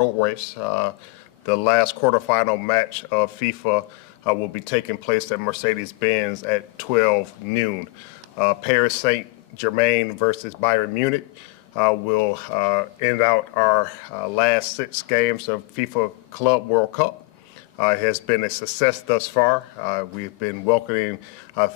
road race. The last quarterfinal match of FIFA will be taking place at Mercedes-Benz at 12 noon. Paris Saint-Germain versus Bayern Munich will end out our last 6 games of FIFA Club World Cup. It has been a success thus far. We've been welcoming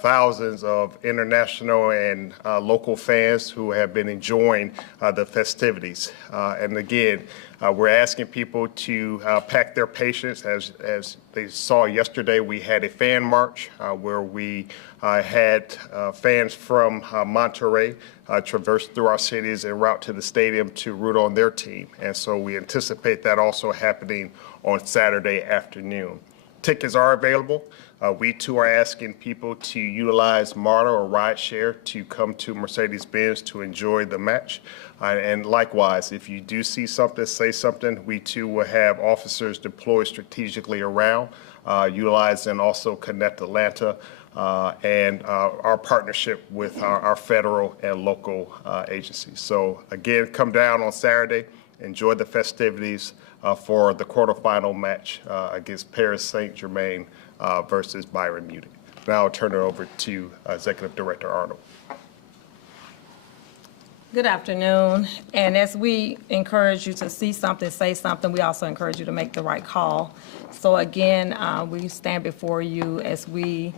thousands of international and local fans who have been enjoying the festivities. And again, we're asking people to pack their patience. As they saw yesterday, we had a fan march where we had fans from Monterrey traverse through our cities en route to the stadium to root on their team. And so we anticipate that also happening on Saturday afternoon. Tickets are available. We too are asking people to utilize MARTA or rideshare to come to Mercedes-Benz to enjoy the match. And likewise, if you do see something, say something. We too will have officers deployed strategically around, utilizing also Connect Atlanta and our partnership with our federal and local agencies. So again, come down on Saturday, enjoy the festivities for the quarterfinal match against Paris Saint-Germain versus Bayern Munich. Now I'll turn it over to Executive Director Arnold. Good afternoon. And as we encourage you to see something, say something, we also encourage you to make the right call. So again, we stand before you as we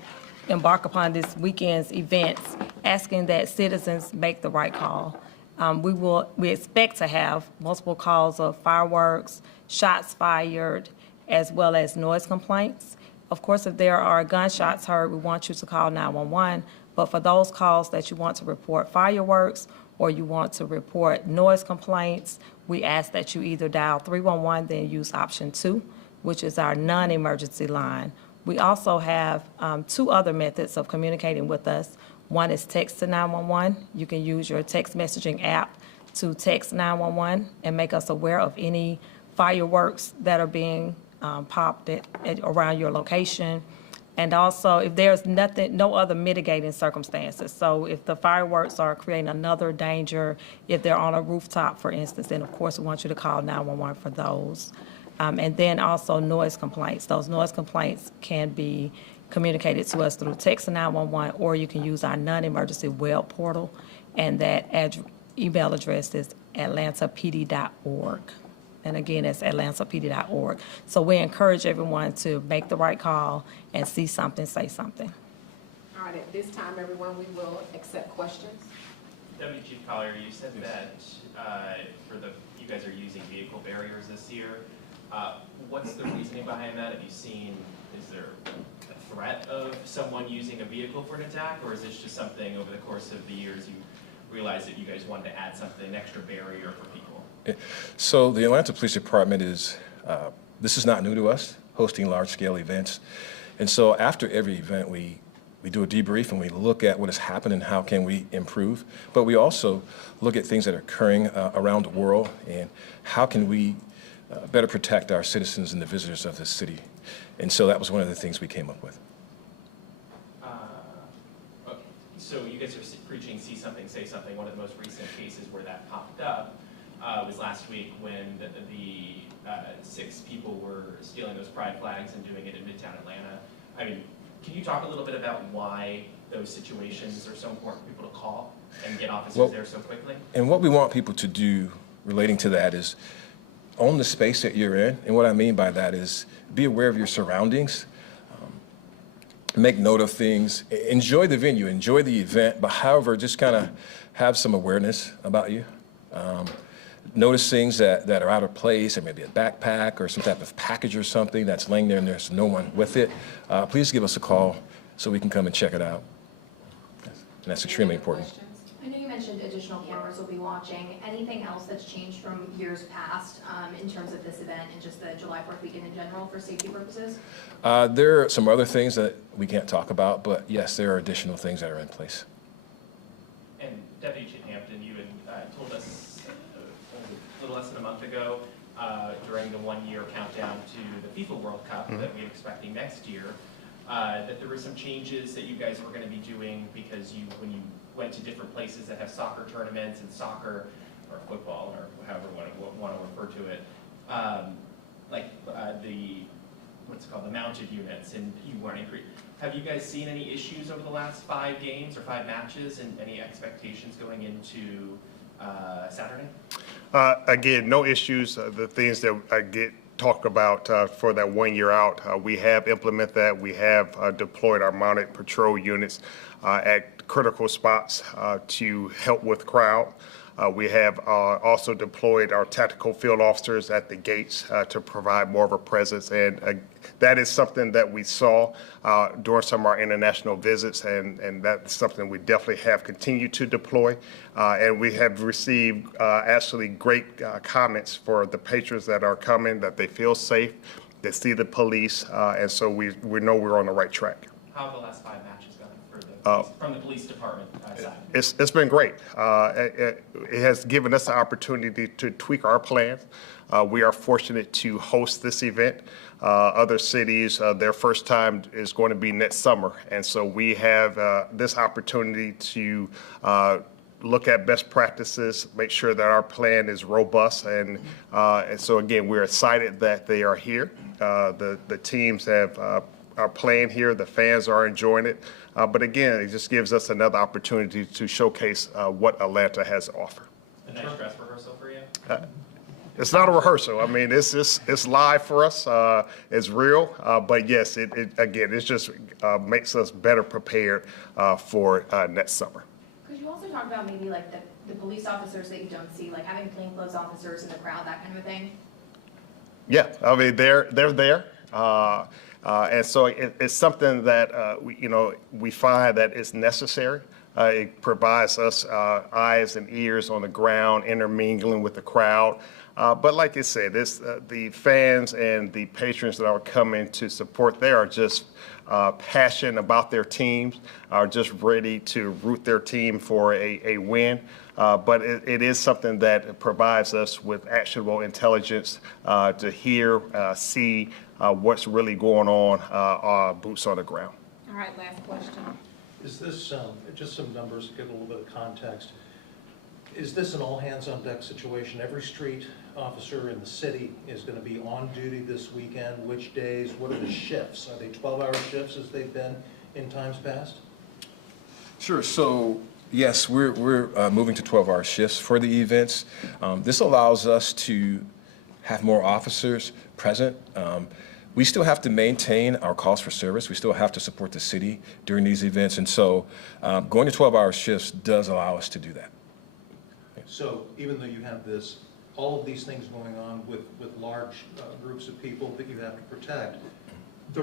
embark upon this weekend's events, asking that citizens make the right call. We expect to have multiple calls of fireworks, shots fired, as well as noise complaints. Of course, if there are gunshots heard, we want you to call 911. But for those calls that you want to report fireworks or you want to report noise complaints, we ask that you either dial 311, then use option 2, which is our non-emergency line. We also have 2 other methods of communicating with us. One is text to 911. You can use your text messaging app to text 911 and make us aware of any fireworks that are being popped around your location. And also, if there's no other mitigating circumstances. So if the fireworks are creating another danger, if they're on a rooftop, for instance, then of course we want you to call 911 for those. And then also noise complaints. Those noise complaints can be communicated to us through text 911, or you can use our non-emergency web portal, and that email address is atlantapd.org. And again, it's atlantapd.org. So we encourage everyone to make the right call and see something, say something. All right, at this time, everyone, we will accept questions. Deputy Chief Collier, you said that you guys are using vehicle barriers this year. What's the reasoning behind that? Is there a threat of someone using a vehicle for an attack, or is this just something over the course of the years you realized that you guys wanted to add something, an extra barrier for people? So the Atlanta Police Department this is not new to us, hosting large-scale events. And so after every event, we do a debrief and we look at what has happened and how can we improve. But we also look at things that are occurring around the world and how can we better protect our citizens and the visitors of this city. And so that was one of the things we came up with. Okay. So you guys are preaching see something, say something. One of the most recent cases where that popped up was last week when the 6 people were stealing those pride flags and doing it in Midtown Atlanta. I mean, can you talk a little bit about why those situations are so important for people to call and get officers there so quickly? And what we want people to do relating to that is own the space that you're in. And what I mean by that is be aware of your surroundings, make note of things, enjoy the venue, enjoy the event, but however, just kind of have some awareness about you. Notice things that are out of place. There may be a backpack or some type of package or something that's laying there and there's no one with it. Please give us a call so we can come and check it out. And that's extremely important. I know you mentioned additional cameras will be watching. Anything else that's changed from years past in terms of this event and just the July 4th weekend in general for safety purposes? There are some other things that we can't talk about, but yes, there are additional things that are in place. And Deputy Chief Hampton, you had told us a little less than a month ago during the 1-year countdown to the FIFA World Cup that we're expecting next year, that there were some changes that you guys were going to be doing because when you went to different places that have soccer tournaments and soccer or football or however you want to refer to it, the mounted units, and you weren't increased. Have you guys seen any issues over the last 5 games or 5 matches, and any expectations going into Saturday? Again, no issues. The things that I get talked about for that 1 year out, we have implemented that. We have deployed our mounted patrol units at critical spots to help with crowd. We have also deployed our tactical field officers at the gates to provide more of a presence. And that is something that we saw during some of our international visits, and that's something we definitely have continued to deploy. And we have received actually great comments for the patrons that are coming, that they feel safe, they see the police, and so we know we're on the right track. How have the last 5 matches gone for the police, from the police department side? It's been great. It has given us the opportunity to tweak our plans. We are fortunate to host this event. Other cities, their first time is going to be next summer. And so we have this opportunity to look at best practices, make sure that our plan is robust. And so again, we're excited that they are here. The teams are playing here. The fans are enjoying it. But again, it just gives us another opportunity to showcase what Atlanta has to offer. A nice dress rehearsal for you? It's not a rehearsal. I mean, it's live for us. It's real. But yes, it just makes us better prepared for next summer. Could you also talk about maybe like the police officers that you don't see, like having plainclothes officers in the crowd, that kind of a thing? Yeah, I mean, they're there. And so it's something that, we find that is necessary. It provides us eyes and ears on the ground, intermingling with the crowd. But like I said, the fans and the patrons that are coming to support, they are just passionate about their teams, are just ready to root their team for a win. But it is something that provides us with actionable intelligence to hear, see what's really going on, boots on the ground. All right, last question. Is this, just some numbers, to give a little bit of context, is this an all-hands-on-deck situation? Every street officer in the city is going to be on duty this weekend? Which days? What are the shifts? Are they 12-hour shifts as they've been in times past? Sure. So yes, we're moving to 12-hour shifts for the events. This allows us to have more officers present. We still have to maintain our calls for service. We still have to support the city during these events. And so going to 12-hour shifts does allow us to do that. So even though you have this, all of these things going on with large groups of people that you have to protect, the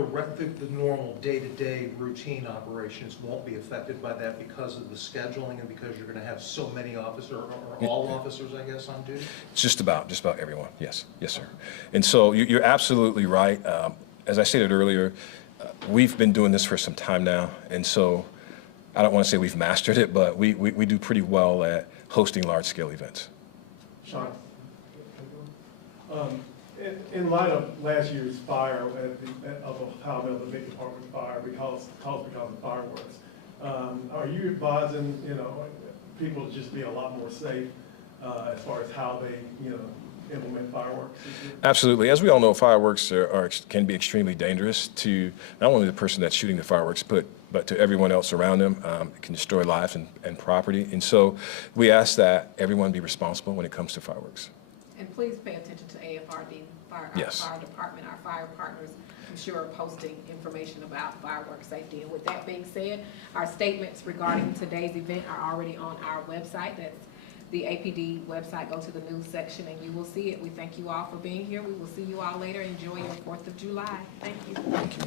normal day-to-day routine operations won't be affected by that because of the scheduling and because you're going to have so many officers, or all officers, I guess, on duty? Just about everyone, yes, sir. And so you're absolutely right. As I stated earlier, we've been doing this for some time now, and so I don't want to say we've mastered it, but we do pretty well at hosting large-scale events. Sean, in light of last year's fire of Ohio, the big department fire because of fireworks, are you advising people to just be a lot more safe as far as how they implement fireworks? Absolutely. As we all know, fireworks can be extremely dangerous to not only the person that's shooting the fireworks, but to everyone else around them. It can destroy lives and property. And so we ask that everyone be responsible when it comes to fireworks. And please pay attention to AFRD, our Yes. fire department, our fire partners, I'm sure are posting information about fireworks safety. And with that being said, our statements regarding today's event are already on our website. That's the APD website. Go to the news section and you will see it. We thank you all for being here. We will see you all later. Enjoy your 4th of July. Thank you. Thank you.